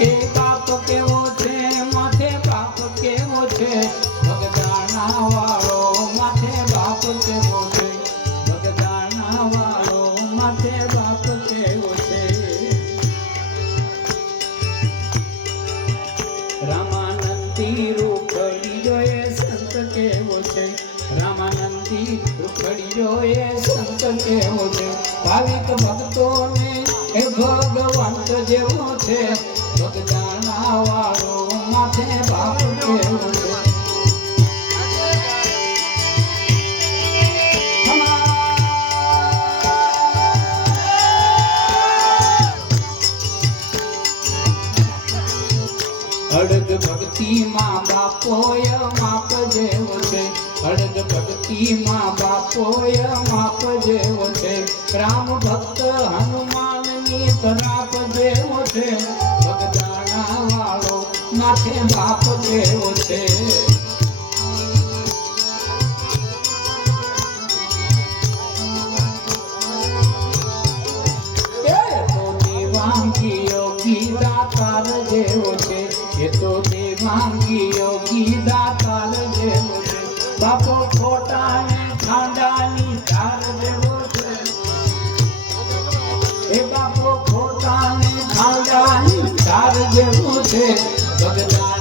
એ બાપ કેવો છે? કેવો છે? ભગદાણા વાળો માથે બાપ કેવો છે? ભગદાણા વાળો માથે રામાનંદી રૂખડીયો એ સંત કેવો છે? ભાવિક ભક્તોને અડગ ભક્તિમાં બાપોય માપ જેવો છે અડગ ભક્તિમાં બાપોય માપ જેવો છે રામ ભક્ત હનુમાનની તરાપ જેવો છે ભગદાણા વાળો માથે બાપ જેવો છે એ તો દેવાંગી યોગી દાતાર જેવો છે એ તો દેવાંગી યોગી દાતાર જેવો છે બાપો ખોટા ને ખાંડાની ધાર જેવો છે એ બાપો ખોટા ને ખાંડાની ધાર જેવો છે ભગવાન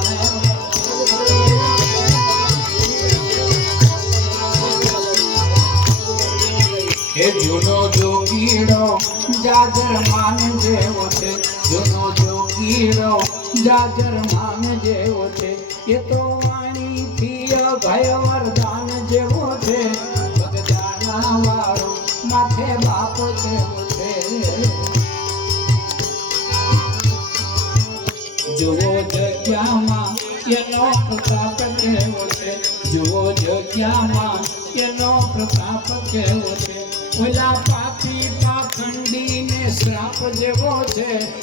એ જૂનો જોગીડો જાજર માન જેવો છે જૂનો જોગીડો જાજર માન જેવો છે. એ તો વાણીથી અભય વરદાન જેવો છે. ભગદાના વાળો માથે બાપ જેવો છે. જુઓ જગ્યામાં એનો પ્રતાપ કેવો છે. જુઓ જગ્યામાં એનો પ્રતાપ કેવો છે. ઓલા પાપી પાખંડી ને શ્રાપ જેવો છે.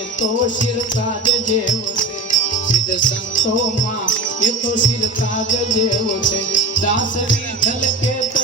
તો શિરતાજ જેવો છે સિદ્ધ સંતોમાં એ તો શિરતાજ જેવો છે દાસ વિઠ્ઠલ કે